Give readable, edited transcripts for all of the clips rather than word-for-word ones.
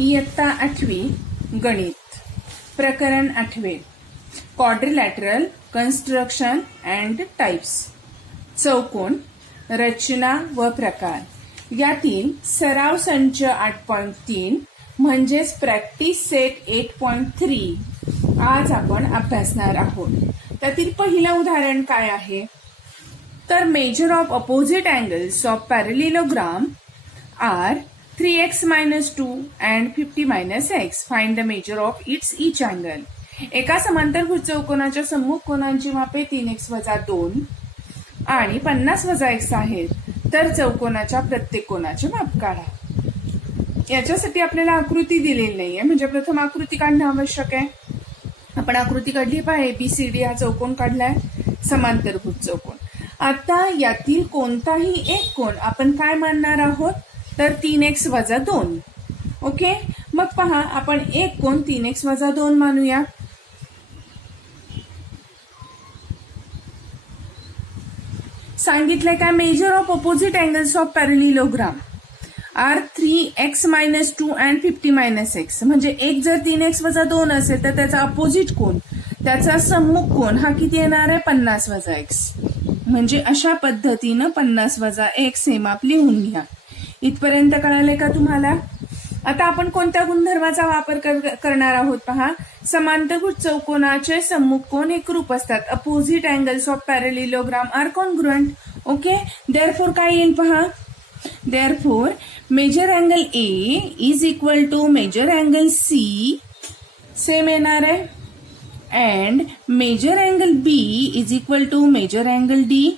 इयत्ता 8वी गणित प्रकरण 8 क्वाड्रिलॅटरल कन्स्ट्रक्शन अँड टाइप्स चौकोन रचना व प्रकार यातील सराव संच 8.3 म्हणजेच प्रॅक्टिस सेट 8.3 आज आपण अभ्यासणार आहोत. त्यातील पहिलं उदाहरण काय आहे तर measure of opposite angles of parallelogram are 3x minus 2 and 50 minus x. Find the measure of its each angle. एका समांतरभुज चौकोनाच्या सम्मुख कोनांची मापे 3x वजा 2 आणि 50 वजा x आहेत. तर चौकोनाच्या प्रत्येक कोनाचे माप काढा. याच्यासाठी आपल्याला आकृती दिलेली नाहीये, म्हणजे प्रथम आकृती काढणं आवश्यक आहे. आपण आकृती काढली पाहिजे. ABCD हा चौकोन काढलाय, समांतरभुज चौकोन. आता यातील कोणताही एक कोन आपण काय मानणार आहोत तर 3x वजा 2. ओके, मग पहा आपण एक कोन 3x वजा 2 मानूया. सांगितलंय काय measure of opposite angles of parallelogram are 3x minus 2 and 50 minus x. म्हणजे एक जर 3x वजा 2 असेल तर त्याचा अपोजिट कोन, त्याचा सम्मुख कोन हा किती येणार आहे 50 वजा x. म्हणजे अशा पद्धतीनं 50 वजा x हे माप लिहून घ्या. इथपर्यंत कळाले का तुम्हाला? आता आपण कोणत्या गुणधर्माचा वापर करणार आहोत पहा. समांतरभुज चौकोनाचे सम्मुख कोन एकरूप असतात. Opposite angles of parallelogram are congruent. Okay, therefore काय येईल पहा. Therefore measure angle A is equal to measure angle C same येणार आहे. And measure angle B is equal to measure angle D.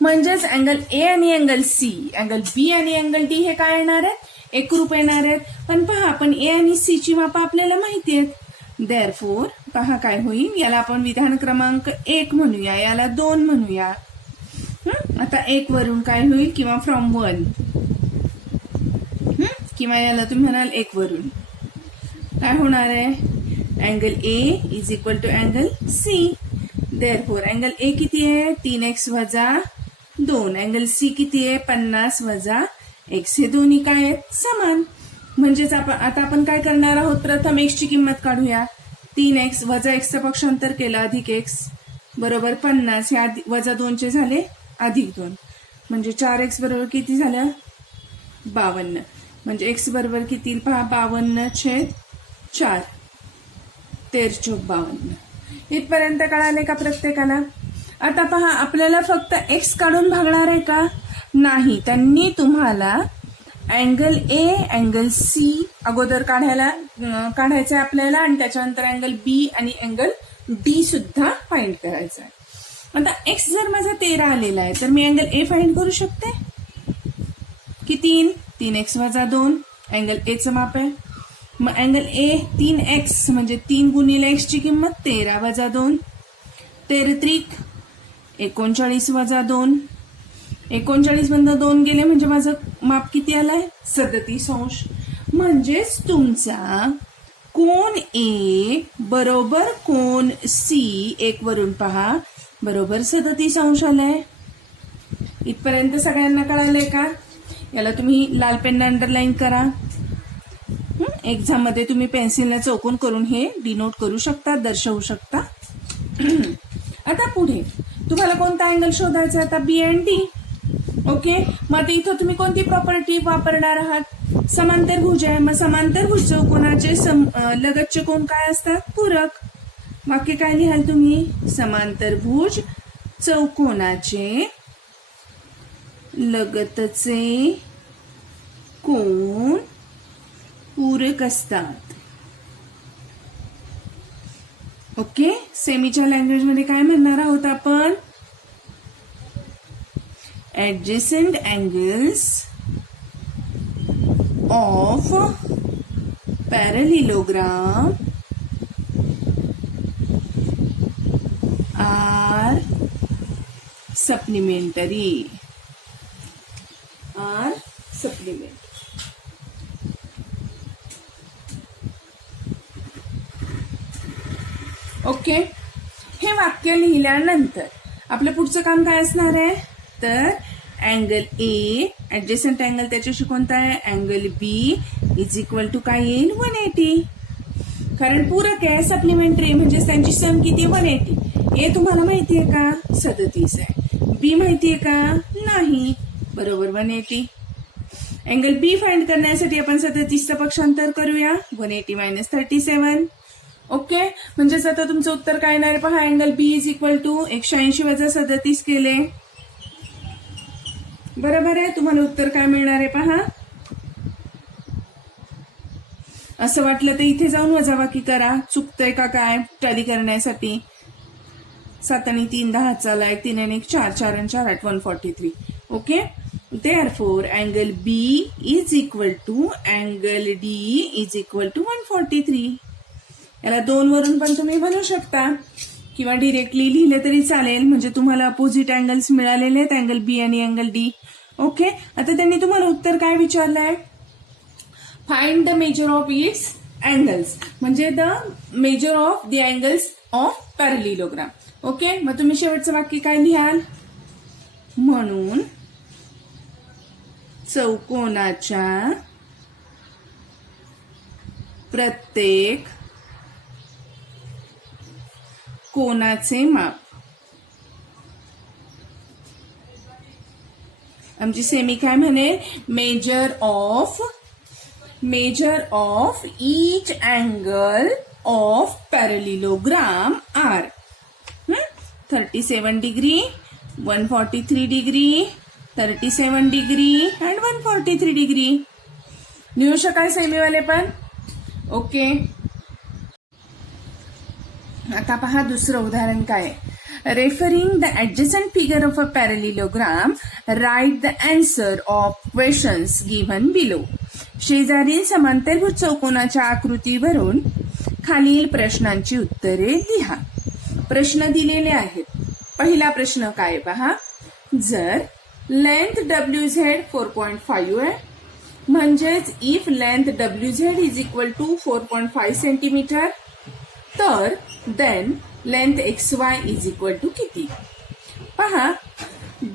म्हणजेच अँगल ए आणि angle C, angle बी आणि angle D हे काय येणार आहेत एकरूप येणार आहेत. पण पहा आपण ए आणि सी ची मापं आपल्याला माहिती आहेत. देअरफॉर पहा काय होईल, याला आपण विधान क्रमांक 1 म्हणूया, याला 2 म्हणूया. आता 1 वरून काय होईल किंवा फ्रॉम 1, किंवा याला तुम्ही म्हणाल 1 वरून काय होणार आहे angle A is equal to angle C. Therefore angle A किती आहे 3x वजा 2. अँगल सी किती आहे 50 वजा x. हे दोन्ही काय आहेत समान. म्हणजेच आता आपण काय करणार आहोत, प्रथम x ची किंमत काढूया. 3x वजा x चं पक्षांतर केलं अधिक x बरोबर 50. हे वजा 2 चे झाले अधिक 2, म्हणजे 4x बरोबर किती झालं 52. म्हणजे x बरोबर किती पहा 52/4. 13×52. इथपर्यंत कळाले का प्रत्येकाला? आता पहा आपल्याला फक्त x काढून भागणार आहे का नाही. त्यांनी तुम्हाला अँगल ए अँगल सी अगोदर काढायचं आहे आपल्याला, आणि त्याच्यानंतर अँगल बी आणि अँगल डी सुद्धा फाइंड करायचा आहे. आता x जर माझा 13 आलेला आहे तर मी अँगल ए फाइंड करू शकते. किती 3x वजा 2 अँगल ए चं माप आहे. मग अँगल ए 3x म्हणजे 3 गुणिले x ची किंमत 13 वजा 2. 13 39 वजा 2. 39 मधनं 2 गेले म्हणजे माझं माप किती आलंय 37 म्हणजेच तुमचा कोन ए बरोबर कोन सी 1 वरून पहा बरोबर 37 आलाय. इथपर्यंत सगळ्यांना कळालंय का? याला तुम्ही लाल पेनने अंडरलाईन करा. एक्झाम मध्ये तुम्ही पेन्सिलने चौकोन करून हे डिनोट करू शकता, दर्शवू शकता. आता पुढे तुम्हाला कोणता अँगल शोधायचा आता बी अँड डी. ओके, मग आता इथं तुम्ही कोणती प्रॉपर्टी वापरणार आहात? समांतरभुज आहे. मग समांतरभुज चौकोनाचे लगतचे कोन काय असतात पूरक. वाक्य काय लिहाल तुम्ही? समांतरभुज चौकोनाचे लगतचे कोन पूरक असतात. ओके, सेमीच्या लँग्वेज मध्ये काय म्हणणार आहोत आपण? Adjacent angles of parallelogram are supplementary. Okay, हे वाक्य लिहिल्यानंतर आपलं पुढचं काम काय असणार आहे तर अँगल ए ऍडजसेंट अँगल त्याच्याशी कोणता आहे angle B is equal to काय येईल 180. कारण पूरक आहे, सप्लिमेंटरी म्हणजेच त्यांची सम किती 180. ए तुम्हाला माहितीये का 37 आहे, बी माहितीये का नाही, बरोबर 180. अँगल बी फाइंड करण्यासाठी आपण 37चं पक्षांतर करूया, 180 मायनस 37. ओके, म्हणजेच आता तुमचं उत्तर काय येणार आहे पहा, angle B is equal to 180 वजा 37 केले, बरोबर आहे. तुम्हाला उत्तर काय मिळणार आहे पहा. असं वाटलं तर इथे जाऊन वजाबाकी करा, चुकतंय का काय टॅली करण्यासाठी. 7 आणि 3 10 चा 3 आणि 1 4 4 आणि 4 8 143. Okay, therefore angle B is equal to angle D is equal to 143. याला 2 वरून पण तुम्ही बनवू शकता किंवा डिरेक्टली लिहिले तरी चालेल, म्हणजे तुम्हाला अपोजिट अँगल्स मिळालेले आहेत, अँगल बी आणि अँगल डी. ओके, आता त्यांनी तुम्हाला उत्तर काय विचारलंय, find the measure of its angles, म्हणजे the measure of the angles of parallelogram. Okay, मग तुम्ही शेवटचं वाक्य काय लिहाल, म्हणून चौकोनाच्या प्रत्येक कोनाचे माप. आमची सेमी काय म्हणेल, measure of each angle of parallelogram are 37 degree, 143 degree, 37 degree and 143 degree. लिहू शकाल सेमीवाले पण. ओके, आता पहा दुसरं उदाहरण काय. Referring the adjacent figure of a parallelogram write the answer of questions given below. शेजारील समांतरभुज चौकोनाच्या आकृतीवरून खालील प्रश्नांची उत्तरे लिहा. प्रश्न दिलेले आहेत. पहिला प्रश्न काय पहा, जर लेंथ WZ 4.5 आहे, म्हणजेच if length WZ is equal to 4.5 centimetre, तर then length XY is equal to किती. पहा,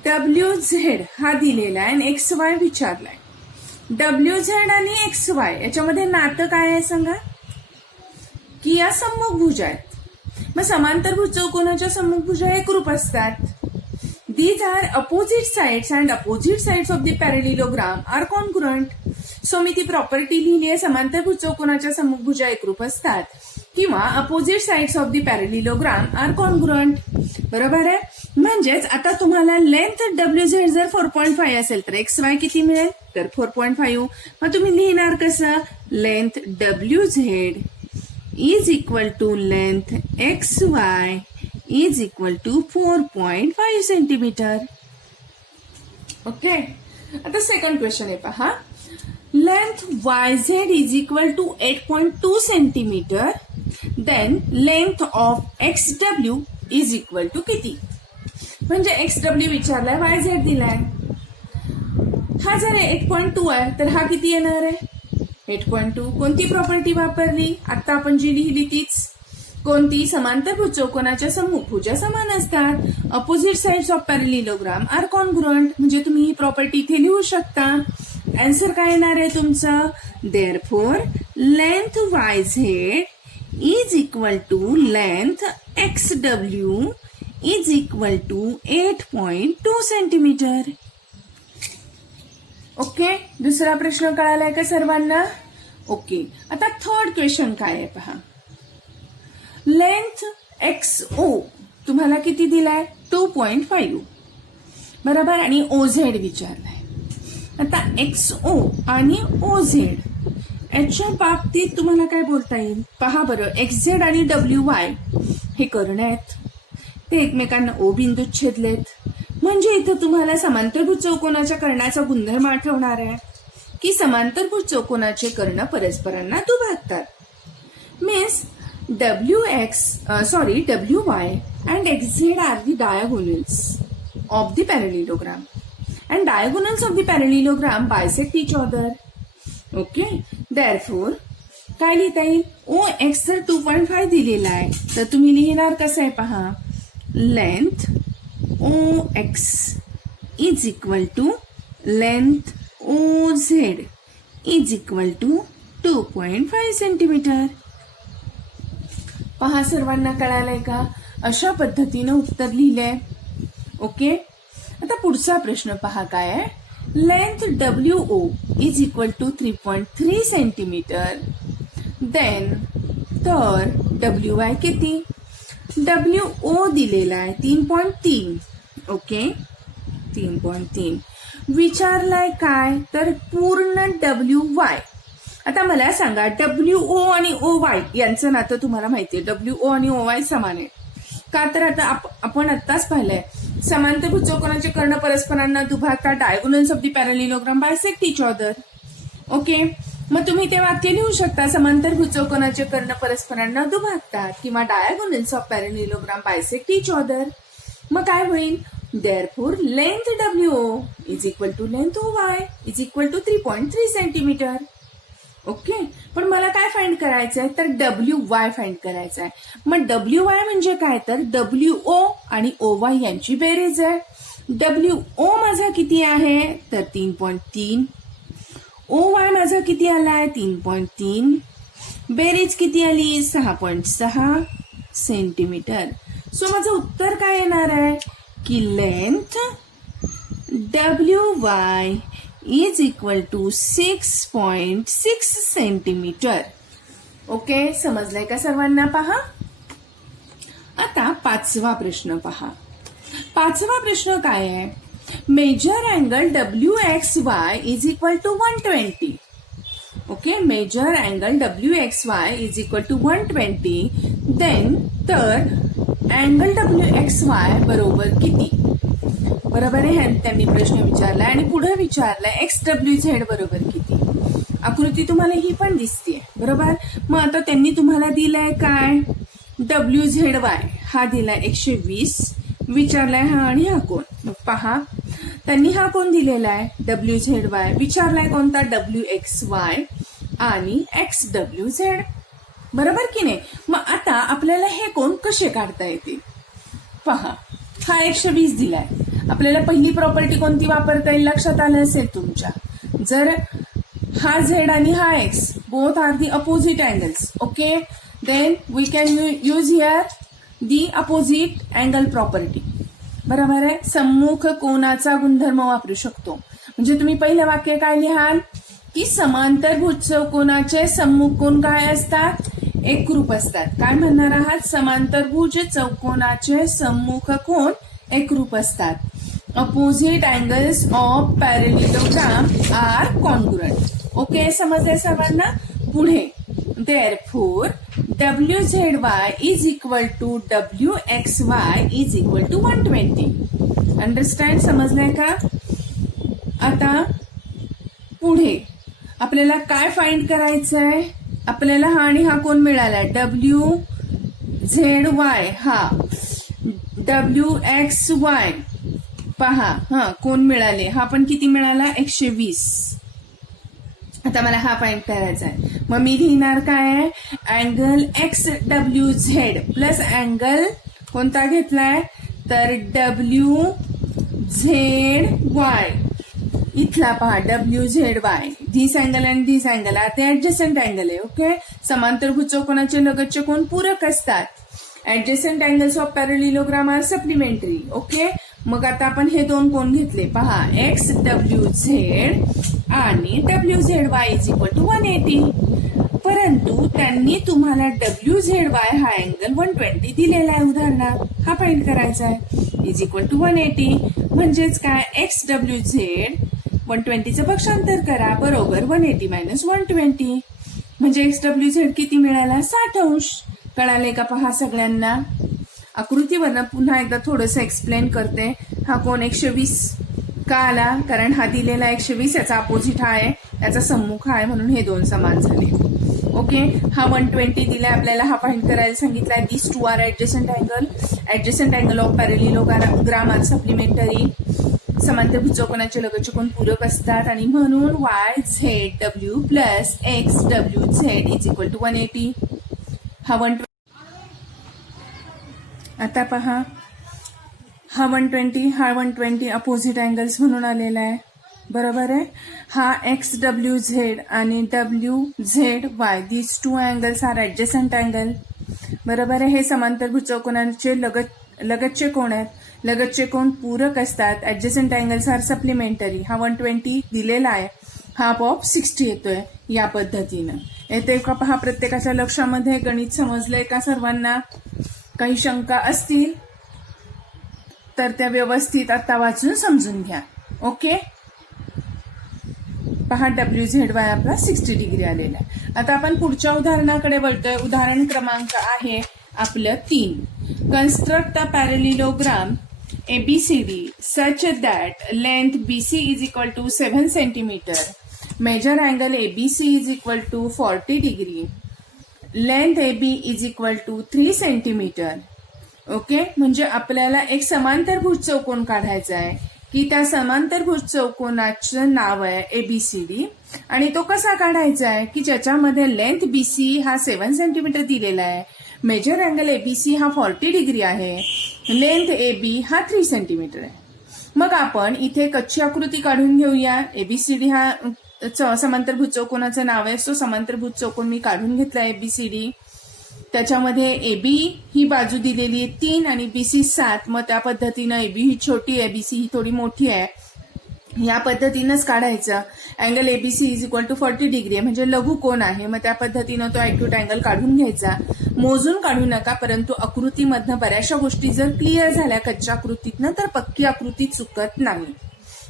WZ हा दिलेला आहे आणि XY विचारलाय. WZ आणि XY याच्यामध्ये नातं काय आहे सांगा, की या सम्मुखभुज आहेत. मग समांतरभुज चौकोनाच्या सम्मुखभुजा एकरूप असतात. These are opposite sides and opposite sides of the parallelogram are congruent. So मी ती प्रॉपर्टी लिहिली आहे, समांतरभुज चौकोनाच्या सम्मुखभुजा एकरूप असतात किंवा opposite sides of the parallelogram are congruent. बरोबर आहे. म्हणजेच आता तुम्हाला लेंथ WZ जर 4.5 असेल तर XY किती मिळेल, तर 4.5. मग तुम्ही लिहिणार कसं, length WZ is equal to length XY is equal to 4.5 centimetre. Okay, आता सेकंड क्वेश्चन आहे पहा. Length YZ is equal to 8.2 centimetre, then length of XW is equal to किती. म्हणजे XW विचारलाय, YZ दिलाय. हा जर 8.2 आहे तर हा किती येणार आहे, 8.2. कोणती प्रॉपर्टी वापरली, आता आपण जी लिहिली तीच. कोणती, समांतरभुज चौकोनाच्या सम्मुखभुजा समान असतात. Opposite sides of parallelogram are congruent, म्हणजे तुम्ही ही प्रॉपर्टी इथे लिहू शकता. आन्सर काय येणार आहे तुमचं, therefore length YZ is equal to length XW is equal to 8.2 centimetre. Okay, दुसरा प्रश्न कळालाय का सर्वांना. ओके, आता थर्ड क्वेश्चन काय आहे पहा. लेंथ XO तुम्हाला किती दिलाय, 2.5. बरोबर, आणि OZ विचारलाय. आता XO आणि OZ याच्या बाबतीत तुम्हाला काय बोलता येईल पहा बरं. XZ आणि WY हे कर्ण आहेत, ते एकमेकांना O बिंदूत छेदलेत. म्हणजे इथं तुम्हाला समांतरभुज चौकोनाच्या कर्णाचा गुणधर्म आठवणार आहे की समांतरभुज चौकोनाचे कर्ण परस्परांना दुभागतात. Means WY and XZ are the diagonals of the parallelogram and diagonals of the parallelogram bisect each other. Okay, therefore काय लिहिता येईल, OX जर 2.5 दिलेला आहे तर तुम्ही लिहिणार कसं आहे पहा. Length OX is equal to length OZ is equal to 2.5 centimetre. पहा सर्वांना कळालंय का? अशा पद्धतीनं उत्तर लिहिलंय. ओके. आता पुढचा प्रश्न पहा काय आहे. Length WO is equal to 3.3 centimetre. Then तर WY किती? WO दिलेला आहे 3.3. ओके, 3.3. विचारलाय काय? तर पूर्ण WY. आता मला सांगा, WO आणि OY यांचं नातं तुम्हाला माहितीये. WO आणि OY समान आहे का? तर आता आपण आत्ताच पाहिलंय, समांतरभुज चौकोनाचे कर्ण परस्परांना दुभागतात. Diagonals of the parallelogram bisect each other. Okay, मग तुम्ही ते वाक्य लिहू शकता. समांतरभुज चौकोनाचे कर्ण परस्परांना दुभागतात किंवा diagonals of parallelogram bisect each other. मग काय होईल? Therefore, length WO is equal to length OY is equal to 3.3 centimetre. Okay, पण मला काय फाइंड करायचंय? तर WY फाइंड करायचं आहे. मग WY म्हणजे काय? तर WO आणि OY यांची बेरीज आहे. WO माझा किती आहे? तर 3.3. OY माझा किती आलाय? 3.3. बेरीज किती आली? 6.6 सेंटीमीटर. सो माझं उत्तर काय येणार आहे की length WY is equal to 6.6 centimetre. Okay, समजलंय का सर्वांना? पहा आता पाचवा प्रश्न पहा. पाचवा प्रश्न काय आहे? Major angle WXY is equal to 120. Okay, major angle WXY is equal to 120. Then तर अँगल WXY बरोबर किती? बरोबर आहे, त्यांनी प्रश्न विचारलाय आणि पुढे विचारलाय XWZ बरोबर किती. आकृती तुम्हाला ही पण दिसतीये, बरोबर. मग आता त्यांनी तुम्हाला दिलाय काय? WZY हा दिलाय 120. विचारलाय हा आणि हा कोण. मग पहा, त्यांनी हा कोण दिलेला आहे? WZY. विचारलाय कोणता? WXY आणि XWZ. बरोबर की नाही? मग आता आपल्याला हे कोण कसे काढता येतील? पहा, हा 120 दिलाय. आपल्याला पहिली प्रॉपर्टी कोणती वापरता येईल? लक्षात आलं असेल तुमच्या. जर हा Z आणि हा X both are the opposite angles. Okay, then we can use here the opposite angle property. बरोबर आहे. सम्मुख कोनाचा गुणधर्म वापरू शकतो. म्हणजे तुम्ही पहिलं वाक्य काय लिहाल की समांतरभुज चौकोनाचे सम्मुख कोन काय असतात? एकरूप असतात. काय म्हणणार आहात? समांतरभुज चौकोनाचे सम्मुख कोन एकरूप असतात. Opposite angles of parallelogram are congruent. Okay, समजले सर्वांना? पुढे therefore WZY is equal to WXY is equal to 120. Understand? समजलंय का? आता पुढे आपल्याला काय फाइंड करायचंय? आपल्याला हा आणि हा कोण मिळाला? WZY हा WXY. पहा, हा कोण मिळाले? हा पण किती मिळाला? 120. आता मला हा फाइंड करायचा आहे. मग मी लिहिणार काय? अँगल XWZ प्लस अँगल कोणता घेतलाय? तर WZY. इथला पहा WZY. धिस अँगल आणि धिस अँगल ते ऍडजस्टंट अँगल आहे. ओके, समांतरभुज चौकोनाचे लगतचे कोण पूरक असतात. Adjacent angles of parallelogram are supplementary. Okay, मग आता आपण हे दोन कोण घेतले पहा, XWZ आणि WZY इज इक्वल टू 180. परंतु त्यांनी तुम्हाला WZY हा अँगल 120 दिलेला आहे. उदाहरणार्थ हा फाइंड करायचा आहे. इज इक्वल टू 180 म्हणजेच काय? XWZ 120चं पक्षांतर करा. बरोबर 180 मायनस 120 म्हणजे XWZ किती मिळाला? 60 अंश. कळाले का? पहा सगळ्यांना. आकृतीवरनं पुन्हा एकदा थोडंसं एक्सप्लेन करते. हा कोण 120 का आला? कारण हा दिलेला 120 याचा अपोजिट हा आहे, याचा सम्मुख आहे, म्हणून हे दोन समान झाले. ओके, हा 120 दिलाय आपल्याला. हा फाइंड करायला सांगितलाय. This two are adjacent angle. Adjacent angle of parallelogram are supplementary. समांतरभुज चौकोनाचे लगतचे कोन पूरक असतात आणि म्हणून YZW plus XWZ is equal to 180. हा 120. आता पहा, हा 120 हा 120 अपोजिट अँगल्स म्हणून आलेला आहे. बरोबर आहे. हा XWZ आणि WZY these two angles are adjacent angle. बरोबर आहे. हे समांतरभुज चौकोनाचे लगतचे कोण आहेत. लगतचे कोण पूरक असतात. Adjacent angles are supplementary. हा 120 दिलेला आहे, हा आपोआप 60 येतोय. या पद्धतीनं येते का पहा प्रत्येकाच्या लक्षामध्ये. गणित समजलंय का सर्वांना? काही शंका असतील तर त्या व्यवस्थित आता वाचून समजून घ्या. ओके. पहा WZY आपला 60 डिग्री आलेला आहे. आता आपण पुढच्या उदाहरणाकडे वळतोय. उदाहरण क्रमांक आहे आपलं 3. Construct a parallelogram ABCD such that length BC is equal to 7 centimeter. Measure angle ABC is equal to 40 degree. Length AB is equal to 3 centimeter. Okay. म्हणजे आपल्याला एक समांतरभुज चौकोन काढायचा आहे की त्या समांतरभुज चौकोनाचं नाव आहे ABCD आणि तो कसा काढायचा आहे की ज्याच्यामध्ये लेंथ BC हा 7 सेंटीमीटर दिलेला आहे, मेजर अँगल ABC हा 40 डिग्री आहे, लेंथ AB हा 3 सेंटीमीटर आहे. मग आपण इथे कच्ची आकृती काढून घेऊया. ABCD हा समांतरभुज चौकोनाचं नाव आहे. सो समांतरभुज चौकोन मी काढून घेतला ABCD. त्याच्यामध्ये AB ही बाजू दिलेली आहे 3 आणि BC 7. मग त्या पद्धतीनं AB ही छोटी आहे, BC ही थोडी मोठी आहे. या पद्धतीनंच काढायचं. Angle ABC is equal to 40 degree आहे म्हणजे लघु कोण आहे. मग त्या पद्धतीनं तो ॲक्यूट अँगल काढून घ्यायचा. मोजून काढू नका, परंतु आकृतीमधनं बऱ्याचशा गोष्टी जर क्लिअर झाल्या कच्च्या आकृतीतनं तर पक्की आकृती चुकत नाही.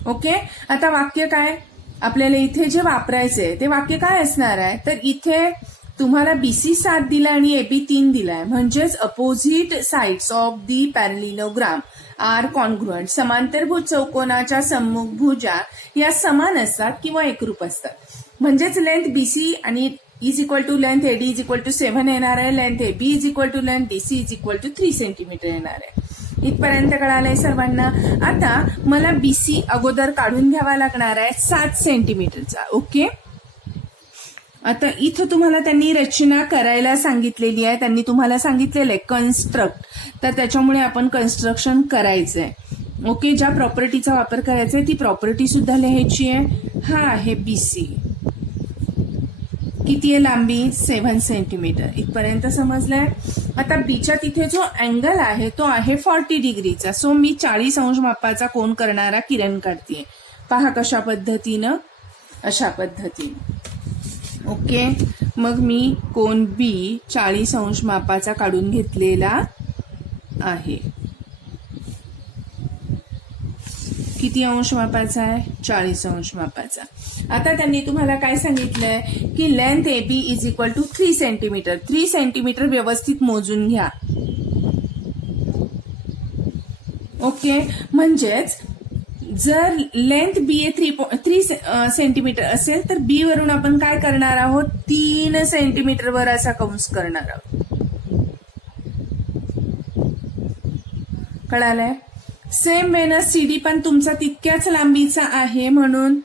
ओके. आता वाक्य काय आपल्याला इथे जे वापरायचंय ते वाक्य काय असणार आहे तर इथे तुम्हाला BC 7 दिला आणि AB 3 दिलाय म्हणजेच opposite sides of the parallelogram are congruent. समांतरभुज चौकोनाच्या सम्मुखभुजा या समान असतात किंवा एकरूप असतात. म्हणजेच लेंथ BC आणि is equal to length AD is equal to 7 येणार आहे. Length AB is equal to length DC is equal to 3 centimetre येणार आहे. इथपर्यंत कळालंय सर्वांना. आता मला BC अगोदर काढून घ्यावा लागणार आहे 7 सेंटीमीटरचा. ओके. आता इथं तुम्हाला त्यांनी रचना करायला सांगितलेली आहे. त्यांनी तुम्हाला सांगितलेलं आहे कन्स्ट्रक्ट, तर त्याच्यामुळे आपण कन्स्ट्रक्शन करायचंय. ओके. ज्या प्रॉपर्टीचा वापर करायचा आहे ती प्रॉपर्टी सुद्धा लिहायची आहे. हा आहे BC. किती आहे लांबी 7 सेंटीमीटर. इथपर्यंत समजलंय. आता बीच्या तिथे जो अँगल आहे तो आहे 40 डिग्रीचा. सो मी 40 अंश मापाचा कोन करणारा किरण काढते. पहा कशा पद्धतीनं, अशा पद्धतीनं. ओके. मग मी कोन B 40 अंश मापाचा काढून घेतलेला आहे. किती अंश मापाचा आहे 40 अंश मापाचा. आता त्यांनी तुम्हाला काय सांगितलंय की length AB is equal to 3 centimetre. 3 centimetre व्यवस्थित मोजून घ्या. ओके. म्हणजेच जर लेंथ BA 3 सेंटीमीटर असेल तर B वरून आपण काय करणार आहोत 3 सेंटीमीटर वर असा कंस करणार आहोत. कळालंय. सेम वेनं CD पण तुमचा तितक्याच लांबीचा आहे म्हणून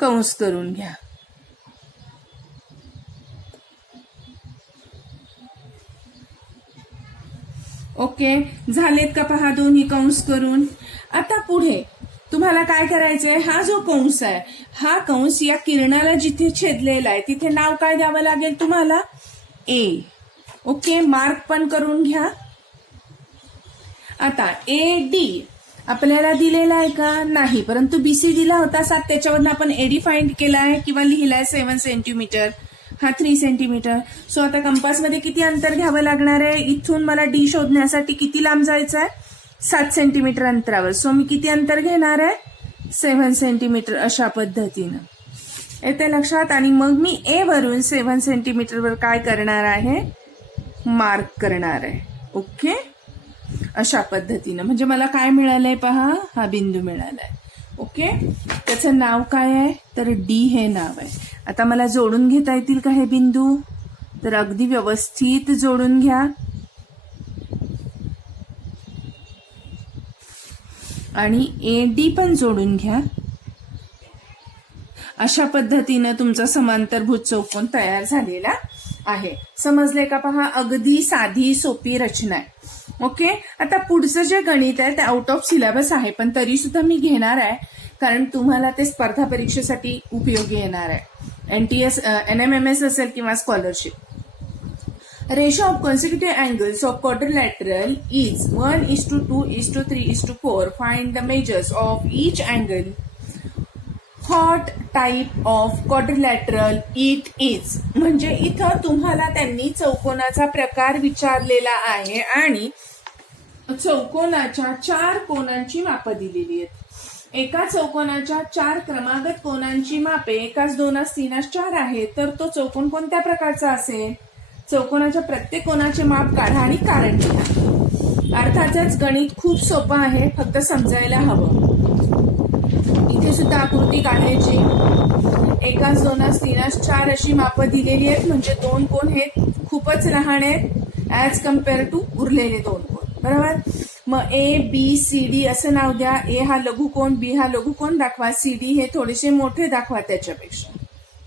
कंस करून घ्या. ओके. झालेत का पहा दोन्ही कंस करून. आता पुढे तुम्हाला काय करायचंय, हा जो कंस आहे हा कंस या किरणाला जिथे छेदलेला आहे तिथे नाव काय द्यावं लागेल तुम्हाला A. ओके. मार्क पण करून घ्या. आता AD आपल्याला दिलेला आहे का नाही, परंतु BC दिला होता 7, त्याच्यावरनं आपण AD फाइंड केलाय किंवा लिहिलाय 7 सेंटीमीटर, हा 3 सेंटीमीटर. सो आता कंपासमध्ये किती अंतर घ्यावं लागणार आहे. इथून मला D शोधण्यासाठी किती लांब जायचं आहे 7 सेंटीमीटर अंतरावर. सो मी किती अंतर घेणार आहे 7 सेंटीमीटर. अशा पद्धतीनं येते लक्षात. आणि मग मी A वरून 7 सेंटीमीटरवर काय करणार आहे मार्क करणार आहे. ओके. अशा पद्धतीनं म्हणजे मला काय मिळालंय पहा, हा बिंदू मिळालाय. ओके. त्याचं नाव काय आहे तर D हे नाव आहे. आता मला जोडून घेता येतील का हे बिंदू, तर अगदी व्यवस्थित जोडून घ्या. आणि AD पण जोडून घ्या. अशा पद्धतीनं तुमचा समांतरभुज चौकोन तयार झालेला आहे. समजले का पहा. अगदी साधी सोपी रचना आहे. ओके. आता पुढचं जे गणित आहे ते आउट ऑफ सिलेबस आहे पण तरी सुद्धा मी घेणार आहे कारण तुम्हाला ते स्पर्धा परीक्षेसाठी उपयोगी येणार आहे, NTS NMMS असेल किंवा scholarship. Ratio of consecutive angles of quadrilateral is 1:2:3:4. Find the measures of each angle. What type of quadrilateral it is? म्हणजे इथं तुम्हाला त्यांनी चौकोनाचा प्रकार विचारलेला आहे आणि चौकोनाच्या 4 कोनांची मापं दिलेली आहेत. एका चौकोनाच्या 4 क्रमागत कोनांची मापे एकाच, दोनास, तीनास, 4 आहे. तर तो चौकोन कोणत्या प्रकारचा असेल? चौकोनाच्या प्रत्येक कोनाचे माप काढा आणि कारण लिहा. अर्थातच गणित खूप सोपं आहे, फक्त समजायला हवं. इथे सुद्धा आकृती काढायची. एकाच, दोनास, तीनास, 4 अशी मापं दिलेली आहेत. म्हणजे 2 कोन हे खूपच लहान आहेत ऍज कम्पेअर टू उरलेले 2 कोन. बरोबर. मग ABCD असं नाव द्या. A हा लघुकोन, B हा लघुकोन दाखवा, CD हे थोडेसे मोठे दाखवा त्याच्यापेक्षा.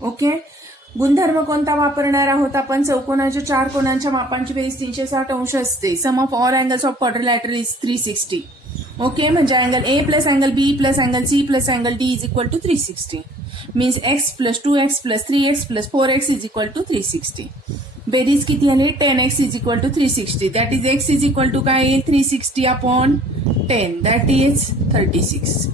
ओके. गुणधर्म कोणता वापरणार आहोत आपण? चौकोनाच्या 4 कोनांच्या मापांची बेरीज 360 अंश असते. Sum of all angles of quadrilateral is 360. Okay. म्हणजे angle A plus angle B plus angle C plus angle D is equal to 360. Means x plus 2x plus 3x plus 4x is equal to 360. बेरीज किती आली? 10x is equal to 360. That is x is equal to काय येईल? 360 upon 10 that is 36.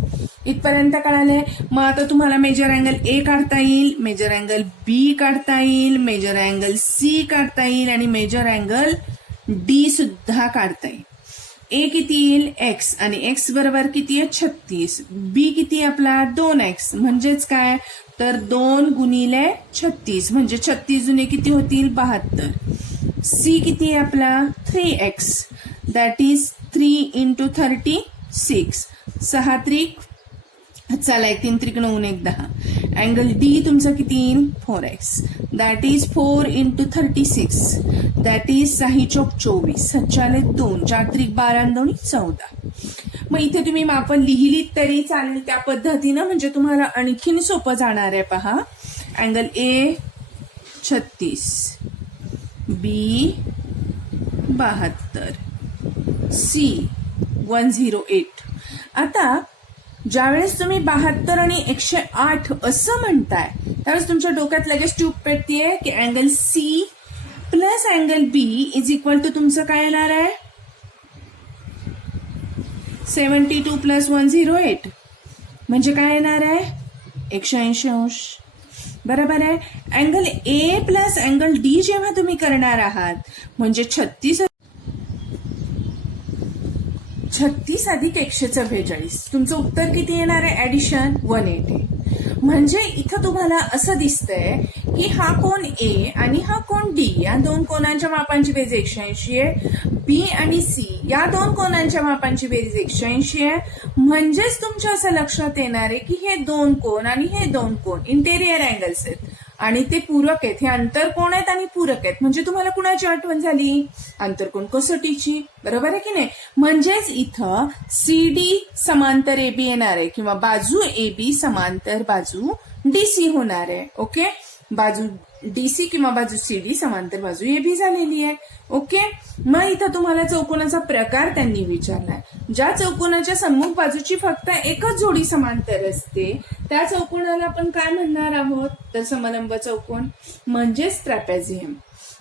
इथपर्यंत कळालंय. मग आता तुम्हाला major angle A काढता येईल, मेजर अँगल B काढता येईल, मेजर अँगल C काढता येईल आणि मेजर अँगल D सुद्धा काढता येईल. A किती येईल? x आणि x बरोबर किती आहे? 36. B किती आपला? 2x म्हणजेच काय? तर 2 गुणिले 36 म्हणजे 36 जुने किती होतील? 72. C किती आहे आपला? 3x that is 3 into 36. 6 त्रिक चला 1 3 त्रिक 9 1 10. अँगल D तुमचा किती येईल? 4x that is 4 into 36 that is 6 चौक 24. 7 2 4 त्रिक 12 2 14. मग इथे तुम्ही मापन लिहिलीत तरी चालेल त्या पद्धतीनं, म्हणजे तुम्हाला आणखीन सोपं जाणार आहे. पहा, अँगल A 36, B 72, C 108. आता ज्यावेळेस तुम्ही 72 आणि 108 असं म्हणताय त्यावेळेस तुमच्या डोक्यात लगेच ट्यूब पेटतीये की angle C plus angle B is equal to तुमचं काय येणार आहे? 72 प्लस 108 म्हणजे काय येणार आहे? 180 अंश. बरोबर आहे. Angle A plus angle D जेव्हा तुम्ही करणार आहात म्हणजे 36 अधिक 144. तुमचं उत्तर किती येणार आहे? ऍडिशन 180. म्हणजे इथं तुम्हाला असं दिसतंय की हा कोन A आणि हा कोन D या 2 कोनांच्या मापांची बेरीज 180 आहे. B आणि C या 2 कोनांच्या मापांची बेरीज 180 आहे. म्हणजेच तुमच्या असं लक्षात येणार आहे की हे 2 कोन आणि हे 2 कोन इंटेरियर अँगल्स आहेत आणि ते पूरक आहेत. हे आंतरकोन आहेत आणि पूरक आहेत. म्हणजे तुम्हाला कुणाची आठवण झाली? आंतरकोन कसोटीची. बरोबर आहे की नाही? म्हणजेच इथं CD समांतर AB येणार आहे किंवा बाजू AB समांतर बाजू DC होणार आहे. ओके. बाजू DC किंवा बाजू CD समांतर बाजू AB झालेली आहे. ओके. मग इथं तुम्हाला चौकोनाचा प्रकार त्यांनी विचारलाय. ज्या चौकोनाच्या सम्मुख बाजूची फक्त एकच जोडी समांतर असते त्या चौकोनाला आपण काय म्हणणार आहोत? तर समलंब चौकोन म्हणजेच ट्रॅपेझियम.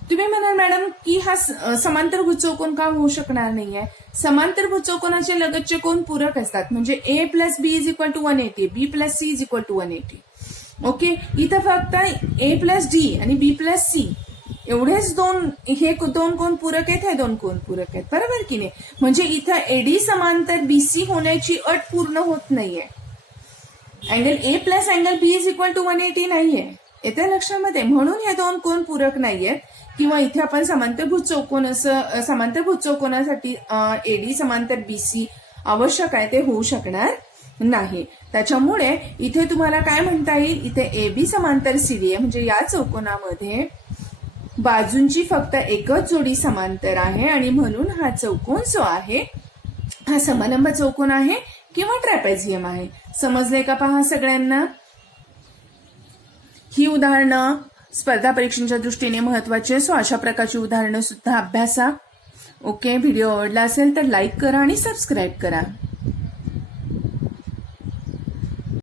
तुम्ही म्हणाल मॅडम की हा समांतरभुज चौकोन का होऊ शकणार नाहीये? समांतरभुज चौकोनाचे लगतचे कोन पूरक असतात. म्हणजे A plus B is equal to 180, B plus C is equal to 180. Okay. इथं फक्त A प्लस D आणि B प्लस C एवढेच 2 कोन पूरक आहेत, हे 2 कोन पूरक आहेत. बरोबर की नाही? म्हणजे इथं AD समांतर BC होण्याची अट पूर्ण होत नाहीये. Angle A plus angle B is equal to 180 नाहीये. येत्या लक्षामध्ये. म्हणून हे 2 कोन पूरक नाहीयेत. किंवा इथे आपण समांतरभुज चौकोनासाठी AD समांतर BC आवश्यक आहे, ते होऊ शकणार नाही. त्याच्यामुळे इथे तुम्हाला काय म्हणता येईल? इथे AB समांतर CD आहे म्हणजे या चौकोनामध्ये बाजूंची फक्त एकच जोडी समांतर आहे आणि म्हणून हा चौकोन जो आहे हा समलंब चौकोन आहे किंवा ट्रॅपेझियम आहे. समजले का? पहा सगळ्यांना. ही उदाहरणं स्पर्धा परीक्षांच्या दृष्टीने महत्वाची आहे. सो अशा प्रकारची उदाहरणं सुद्धा अभ्यासा. ओके. व्हिडिओ आवडला असेल तर लाईक करा आणि सबस्क्राईब करा.